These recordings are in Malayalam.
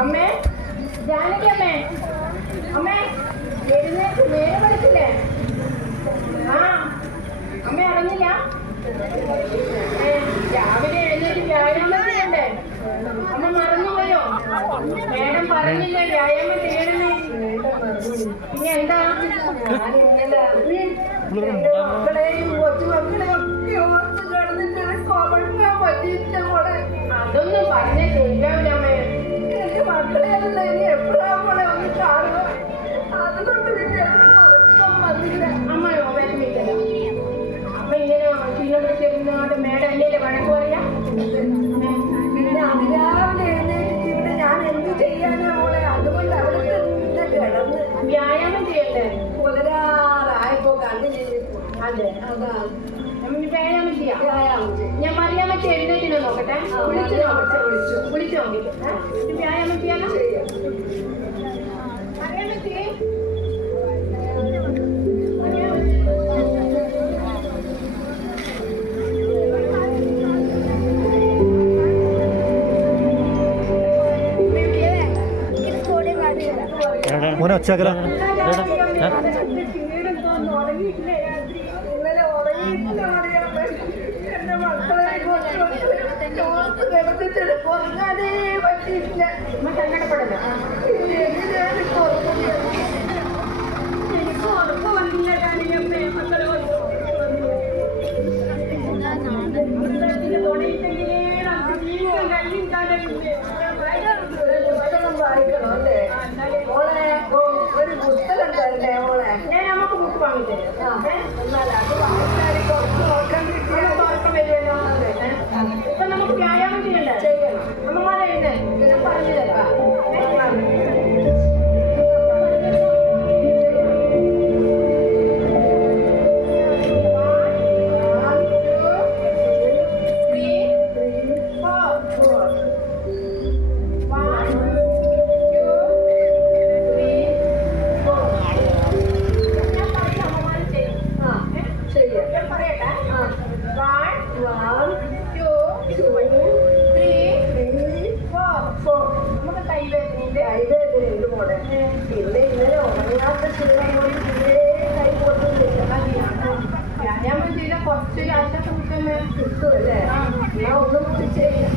അമ്മേ ജാനകി അമ്മേ അമ്മേ എഴുന്നേറ്റ് നേരെ വിളിച്ചില്ലേ? ആ അമ്മ അറിഞ്ഞില്ല? രാവിലെ എഴുന്നേറ്റ് വ്യായാമം ചെയ്യണ്ടേ? അമ്മ മറന്നുപോയോ? മേഡം പറഞ്ഞില്ലേ വ്യായാമം ചെയ്യണമേ? പിന്നെ എന്താ മക്കളെയും കൊച്ചുമക്കളെയും ഒക്കെ ഓർത്ത് കിടന്നിട്ട് കൊമക്കാൻ പറ്റിയില്ല മോളെ. അതൊന്നും പറഞ്ഞ ശരിയാവില്ല അമ്മേ. എന്റെ മക്കളെയല്ല ഇനി എപ്പോഴാ മോളെ ഒന്ന് കാണുക? അതുകൊണ്ട് പിന്നെ വന്നില്ല. അമ്മ വിഷമിക്കല. അമ്മ ഇങ്ങനെ ക്ഷീണിച്ചിരുന്നോണ്ട് മേഡം അല്ലേ വഴക്ക് പറയാ? പിന്നെ അതിരാവിലെ എഴുന്നേറ്റ് ഇവിടെ ഞാൻ എന്ത് ചെയ്യാനാ മോളെ? അതുകൊണ്ട് അവിടെ കിടന്ന് വ്യായാമം ചെയ്യണ്ടേ? പുലരാറായപ്പോ കണ്ടു ചെയ്തു. അതെ അതാ വ്യായാമം ചെയ്യാം. ഞാൻ മറിയാമ്മ എഴുന്നേറ്റിനെ നോക്കട്ടെ. വിളിച്ചു നോക്കട്ടെ. വ്യായാമം ചെയ്യാനോ? മറിയാമ്മ ചെയ്യേ. മോനെ ഒച്ചാക്കല വായിക്കണോ അല്ലേ മോളെ? ഒരു പുസ്തകം തരണ്ടേ മോളെ? ഞാൻ നമുക്ക് ബുക്ക് വാങ്ങിത്തരാം. എന്നാൽ അത് വായിച്ചാൽ കുറച്ച് നോക്കാൻ വരുമല്ലോ. ഇപ്പൊ നമുക്ക് വ്യായാമം ചെയ്യണ്ടേ? ചെയ്യണം. അമ്മമാരെ എഴുതേ ഞാൻ പറഞ്ഞു തരാം. പിന്നെ ഇന്നലെ ഉറങ്ങാത്ത ക്ഷീണം കൂടി തീരെ കൈ പൊട്ടുന്നില്ല. വ്യായാമം ചെയ്താൽ കുറച്ചൊരു ആശ്വാസം കിട്ടും അല്ലേ? ഞാൻ ഒന്നും കൂടി ചെയ്യാം.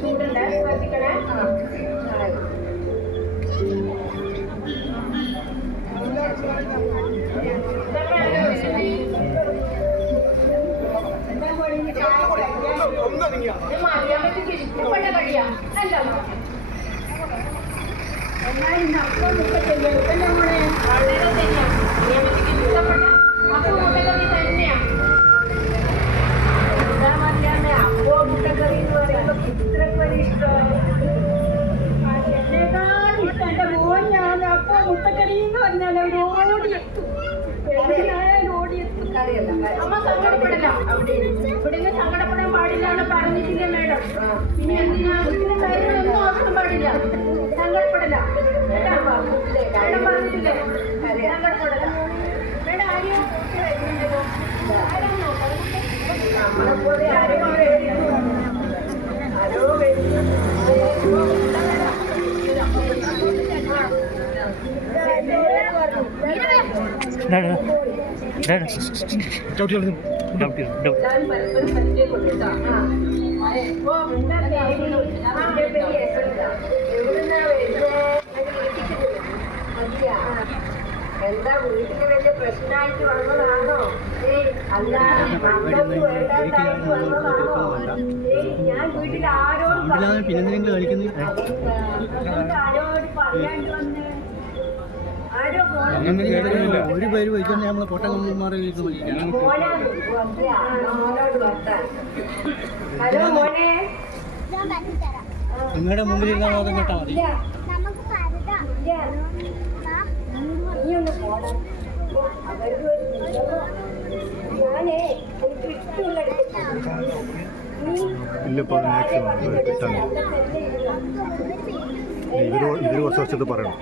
ചൂടുണ്ട് ശ്രദ്ധിക്കണേ. മറിയാമ്മക്ക് ഇഷ്ടപ്പെട്ട കടിയാ അല്ല? എന്നാലും അപ്പം മുപ്പത്തല്ലേ നമ്മളെ വളരെ തന്നെയാ. മറിയാമ്മക്ക് ഇഷ്ടപ്പെട്ട അപ്പം മുട്ടക്കറി തന്നെയാ. എന്താ മറിയാമ്മ അപ്പോ മുട്ടക്കറി എന്ന് പറയുമ്പോ ഇത്രക്ക് വലിയ ഇഷ്ടമാണ്. എന്നെക്കാളും ഇഷ്ടം എന്റെ മോൻ. ഞാൻ അപ്പോ മുട്ടക്കറി എന്ന് പറഞ്ഞാൽ ഓടിയെത്തും. അമ്മ സങ്കടപ്പെടില്ല. ഇവിടുന്ന് സങ്കടപ്പെടാൻ പാടില്ല എന്ന് പറഞ്ഞിട്ടില്ല മേഡം. പിന്നെ എന്തിനാ കാര്യങ്ങളൊന്നും ഓർക്കാൻ പാടില്ല. കാര്യം പറഞ്ഞില്ലേ നമ്മളെ പോലെ ആരും ആരോ എന്താ വീട്ടില് വലിയ പ്രശ്നമായിട്ട് വന്നതാണോ? അല്ല മക്കൾക്ക് വേണ്ടാണ്ടായിട്ട് വന്നതാണോ? ഞാൻ വീട്ടിൽ ആരോട് ആരോട് പറയാണ്ട് വന്ന് ഒരു പേര് വയ്ക്കുന്ന നമ്മളെ കോട്ടയന്മാരെ ഹലോ മോനെ നിങ്ങളുടെ മുമ്പിൽ ഇരുന്നാൽ മാത്രം കേട്ടാൽ മതി. നീയൊന്ന് പോടാ. ഞാനേ എനിക്ക് ഇഷ്ടമുള്ള ഇതൊരു കുറച്ച് വർഷത്ത് പറയണം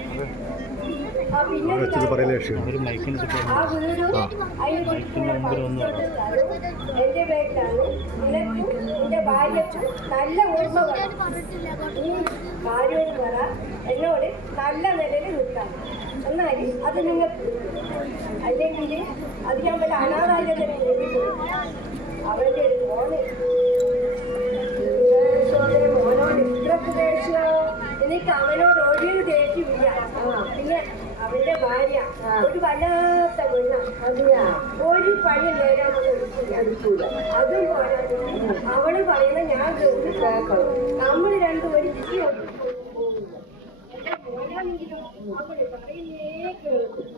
വെച്ചത് പറയലേ ലക്ഷ്യം എന്റെ പേരിലാണ് നിനക്കും നിന്റെ ഭാര്യക്കും നല്ല ഓർമ്മ നീ ഭാര്യയോട് പറ എന്നോട് നല്ല നിലയിൽ നിൽക്കാം. എന്നാൽ അത് നിങ്ങൾക്ക് അല്ലെങ്കിൽ അത് ഞാൻ വല്ല അനാഥാലയം അവരുടെ ഒരു മോനോട് ഇത്രക്ക് ദേഷ്യമോ? എനിക്ക് അവനോട് ഒരു ദേഷ്യമില്ല. പിന്നെ അവന്റെ ഭാര്യ ഒരു വല്ലാത്ത പെണ്ണ. ഒരു പണി നേരാൻ എടുക്കൂല. അതും പോലെ അവള് പറയുന്ന ഞാൻ കേൾക്കണം. നമ്മൾ രണ്ടും ഒരു പോകില്ല. അവള് പറയുന്നേ കേൾക്കും.